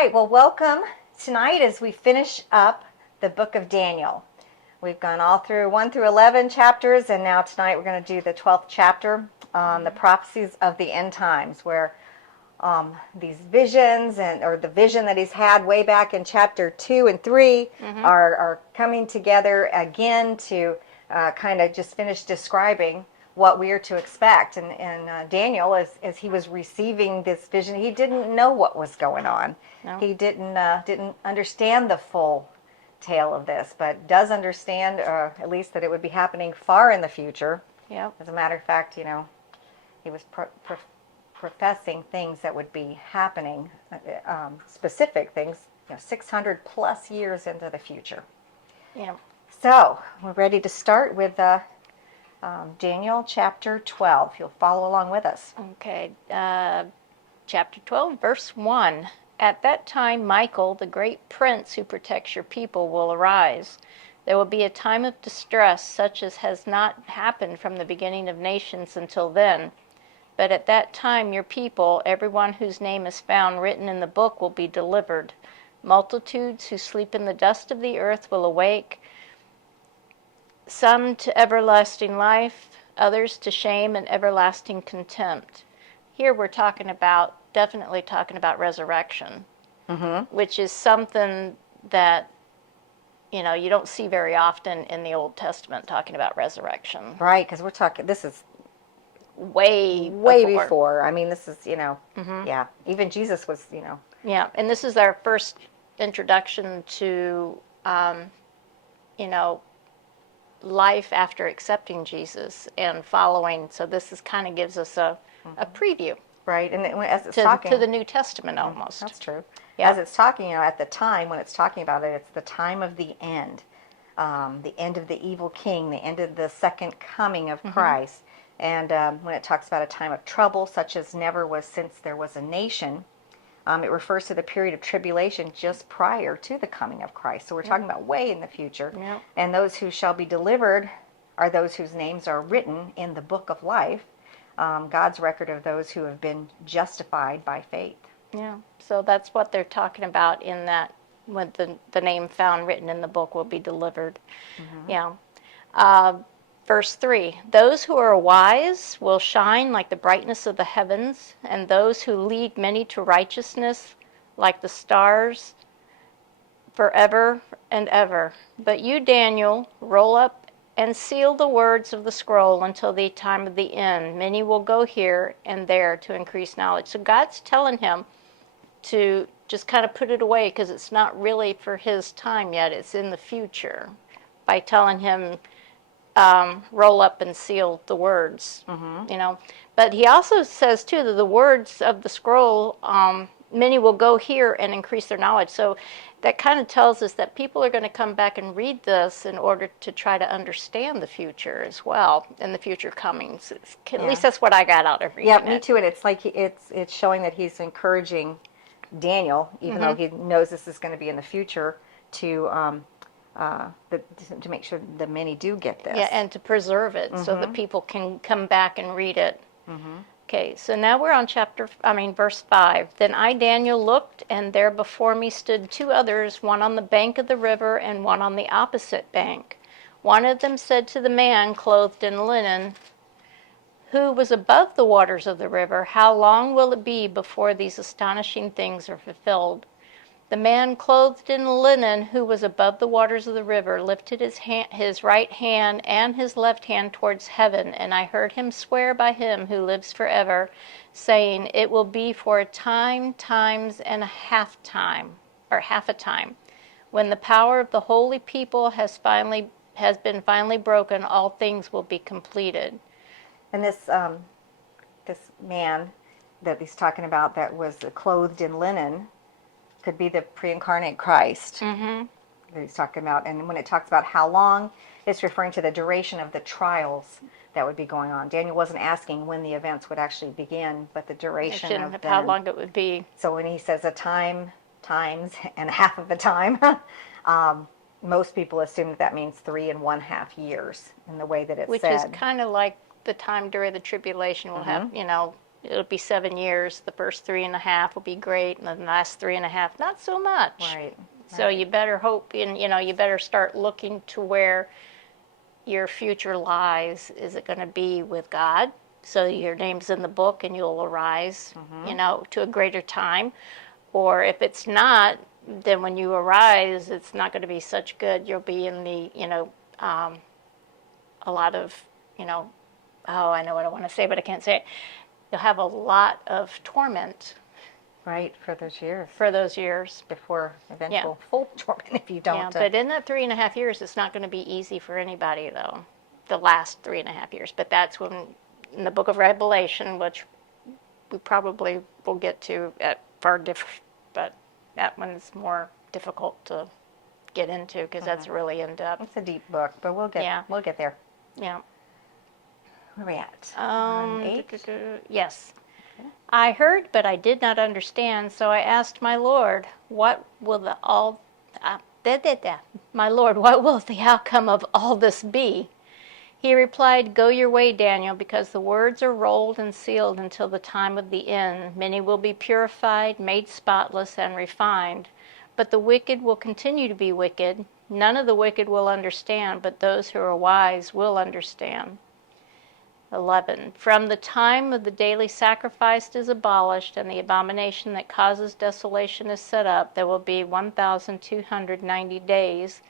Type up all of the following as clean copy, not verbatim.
right, well, welcome tonight as we finish up the book of Daniel. We've gone all through 1 through 11 chapters, and now tonight we're going to do the 12th chapter on the prophecies of the end times, where these visions or the vision that he's had way back in chapter 2 and 3 are coming together again to kind of just finish describing what we are to expect. And Daniel, as he was receiving this vision, he didn't know what was going on. No. He didn't understand the full tale of this, but does understand at least that it would be happening far in the future. Yep. As a matter of fact, he was professing things that would be happening, specific things, 600 plus years into the future. Yeah. So we're ready to start with Daniel chapter 12. You'll follow along with us. Okay. Chapter 12, verse 1. At that time, Michael, the great prince who protects your people, will arise. There will be a time of distress such as has not happened from the beginning of nations until then. But at that time, your people, everyone whose name is found written in the book, will be delivered. Multitudes who sleep in the dust of the earth will awake, some to everlasting life, others to shame and everlasting contempt. Here we're definitely talking about resurrection, which is something that, you don't see very often in the Old Testament, talking about resurrection. Right, because we're talking, this is way before. I mean, this is, yeah, even Jesus was, Yeah, and this is our first introduction to, life after accepting Jesus and following. So this is kind of gives us a preview. Right, and as it's to the New Testament almost. That's true. Yeah. As it's talking, at the time when it's talking about it, it's the time of the end of the evil king, the end of the second coming of Christ. And when it talks about a time of trouble, such as never was since there was a nation, it refers to the period of tribulation just prior to the coming of Christ. So we're talking about way in the future. Yeah. And those who shall be delivered are those whose names are written in the book of life, God's record of those who have been justified by faith. Yeah, so that's what they're talking about in that, when the name found written in the book will be delivered. Yeah. Verse 3, those who are wise will shine like the brightness of the heavens, and those who lead many to righteousness like the stars forever and ever. But you, Daniel, roll up and seal the words of the scroll until the time of the end. Many will go here and there to increase knowledge. So God's telling him to just kind of put it away because it's not really for his time yet. It's in the future, by telling him, roll up and seal the words, But he also says, too, that the words of the scroll, many will go here and increase their knowledge. So that kind of tells us that people are going to come back and read this in order to try to understand the future as well, and the future comings. At least that's what I got out of reading it. Yeah, me too. And it's like it's showing that he's encouraging Daniel, even though he knows this is going to be in the future, to make sure the many do get this. Yeah, and to preserve it so that people can come back and read it. Okay, so now we're on verse 5. Then I, Daniel, looked, and there before me stood two others, one on the bank of the river and one on the opposite bank. One of them said to the man clothed in linen, who was above the waters of the river, how long will it be before these astonishing things are fulfilled? The man clothed in linen, who was above the waters of the river, lifted his right hand and his left hand towards heaven, and I heard him swear by him who lives forever, saying, it will be for a time, times, and half a time. When the power of the holy people has been finally broken, all things will be completed. And this man that he's talking about that was clothed in linen could be the pre-incarnate Christ that he's talking about. And when it talks about how long, it's referring to the duration of the trials that would be going on. Daniel wasn't asking when the events would actually begin, but the duration of them. How long it would be. So when he says a time, times, and half of a time, most people assume that means 3.5 years in the way that it's said. Which is kind of like the time during the tribulation. We'll have, it'll be 7 years. The first 3.5 will be great, and then the last 3.5, not so much. Right. So you better hope, and you better start looking to where your future lies. Is it going to be with God? So your name's in the book and you'll arise, to a greater time. Or if it's not, then when you arise, it's not going to be such good. You'll be in the, a lot of, oh, I know what I want to say, but I can't say it. You'll have a lot of torment Right, for those years. for those years. Before eventual full torment if you don't. Yeah, but in that 3.5 years, it's not going to be easy for anybody, though. The last 3.5 years. But that's when, in the book of Revelation, which we probably will get to at but that one's more difficult to get into because that's really in depth. It's a deep book, but we'll get there. Yeah. Where are we at? On 8? Yes. I heard, but I did not understand, so I asked my Lord, what will my Lord, what will the outcome of all this be? He replied, go your way, Daniel, because the words are rolled and sealed until the time of the end. Many will be purified, made spotless, and refined. But the wicked will continue to be wicked. None of the wicked will understand, but those who are wise will understand. 11. From the time of the daily sacrifice is abolished and the abomination that causes desolation is set up, there will be 1,290 days.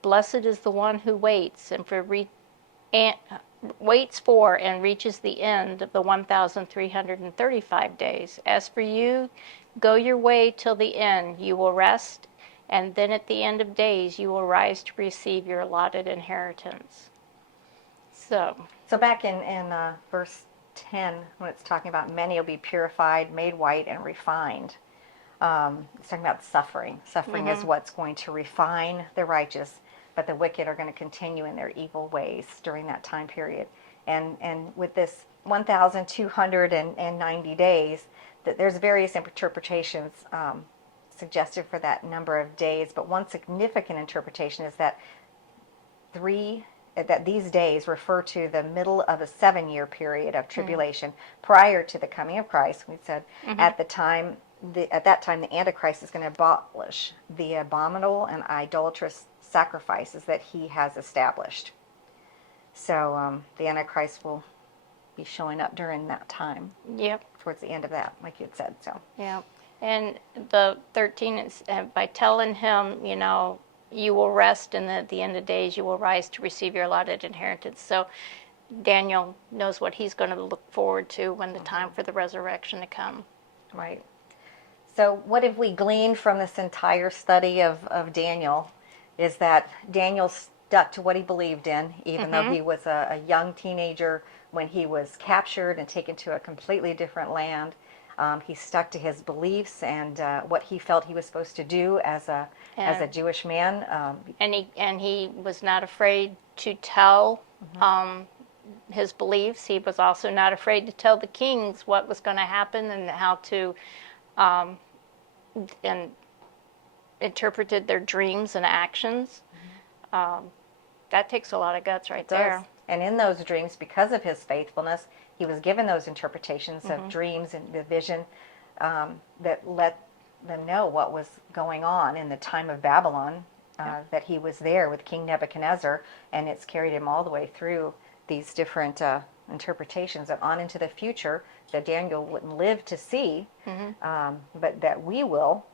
Blessed is the one who waits waits for and reaches the end of the 1,335 days. As for you, go your way till the end. You will rest, and then at the end of days you will rise to receive your allotted inheritance. So back in verse 10, when it's talking about many will be purified, made white, and refined, it's talking about suffering. Suffering is what's going to refine the righteous, but the wicked are going to continue in their evil ways during that time period. And with this 1,290 days, there's various interpretations suggested for that number of days, but one significant interpretation is that these days refer to the middle of a 7-year period of tribulation prior to the coming of Christ. We said at that time the Antichrist is going to abolish the abominable and idolatrous sacrifices that he has established. So the Antichrist will be showing up during that time. Yep. Towards the end of that, like you had said. So. Yeah. And the 13 is by telling him, you will rest, and at the end of days you will rise to receive your allotted inheritance. So Daniel knows what he's going to look forward to when the time for the resurrection to come. Right. So what have we gleaned from this entire study of Daniel is that Daniel stuck to what he believed in, even though he was a young teenager when he was captured and taken to a completely different land. He stuck to his beliefs and what he felt he was supposed to do as a Jewish man. And he was not afraid to tell his beliefs. He was also not afraid to tell the kings what was going to happen and how to and interpreted their dreams and actions. That takes a lot of guts right there. And in those dreams, because of his faithfulness, he was given those interpretations of dreams and the vision that let them know what was going on in the time of Babylon, that he was there with King Nebuchadnezzar, and it's carried him all the way through these different interpretations and on into the future that Daniel wouldn't live to see, but that we will,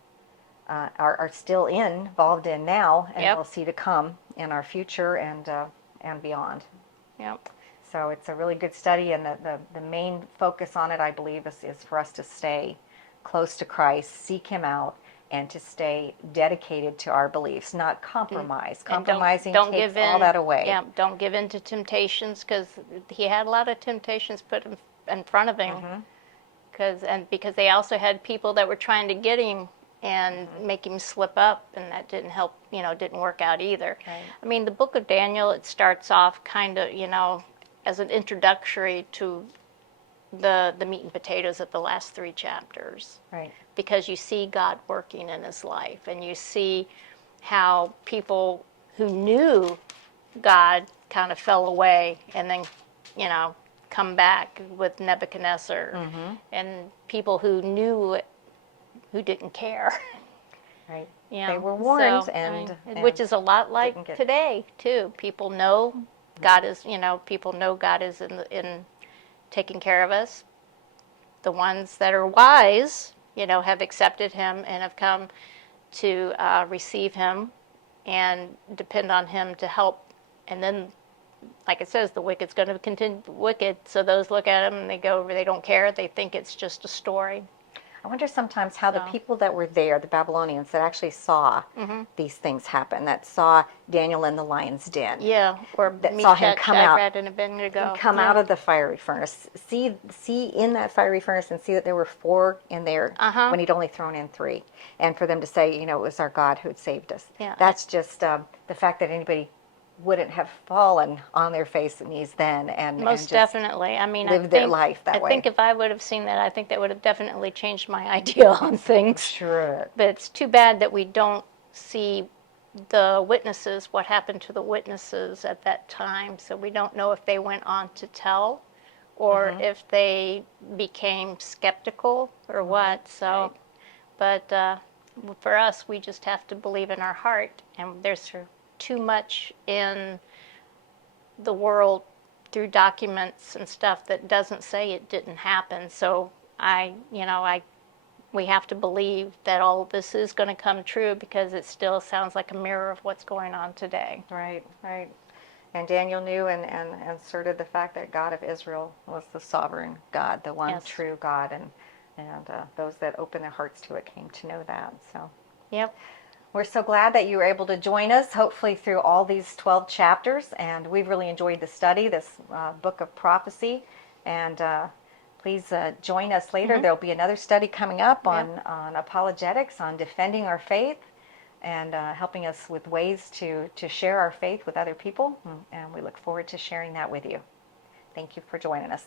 are still involved in now, and we'll see to come in our future and beyond. Yep. So it's a really good study, and the main focus on it, I believe, is for us to stay close to Christ, seek him out, and to stay dedicated to our beliefs, not compromise. Compromising takes all that away. Yeah, don't give in to temptations, because he had a lot of temptations put in front of him. Because they also had people that were trying to get him and make him slip up, and that didn't help, didn't work out either. Right. I mean, the book of Daniel, it starts off kind of, as an introductory to the meat and potatoes of the last 3 chapters. Right. Because you see God working in his life, and you see how people who knew God kind of fell away, and then, come back with Nebuchadnezzar and people who knew it, who didn't care. Right. You They know, were warned, so, and which is a lot like didn't get- today too. People know God is, people know God is in taking care of us. The ones that are wise, have accepted Him and have come to receive Him and depend on Him to help. And then, like it says, the wicked's going to continue wicked. So those look at Him and they go, they don't care. They think it's just a story. I wonder sometimes how the So. people that were there, the Babylonians that actually saw these things happen, that saw Daniel in the lion's den, Yeah, or that saw him Meshach, come out, Shadrach, and Abednego. come out of the fiery furnace, see in that fiery furnace and see that there were 4 in there when he'd only thrown in 3, and for them to say, it was our God who had saved us. Yeah. That's just the fact that anybody wouldn't have fallen on their face and knees then, and Most just definitely. I mean, lived I their think, life that I way. think if I would have seen that, I think that would have definitely changed my idea on things. Sure. But it's too bad that we don't see the witnesses, what happened to the witnesses at that time. So we don't know if they went on to tell or if they became skeptical or what. So, but for us, we just have to believe in our heart. And there's too much in the world through documents and stuff that doesn't say it didn't happen. So we have to believe that all of this is going to come true because it still sounds like a mirror of what's going on today. Right, right. And Daniel knew and asserted the fact that God of Israel was the sovereign God, the one Yes. true God, and those that opened their hearts to it came to know that. So Yep. we're so glad that you were able to join us, hopefully through all these 12 chapters, and we've really enjoyed the study, this book of prophecy, and please join us later. There'll be another study coming up on apologetics, on defending our faith, and helping us with ways to share our faith with other people, and we look forward to sharing that with you. Thank you for joining us.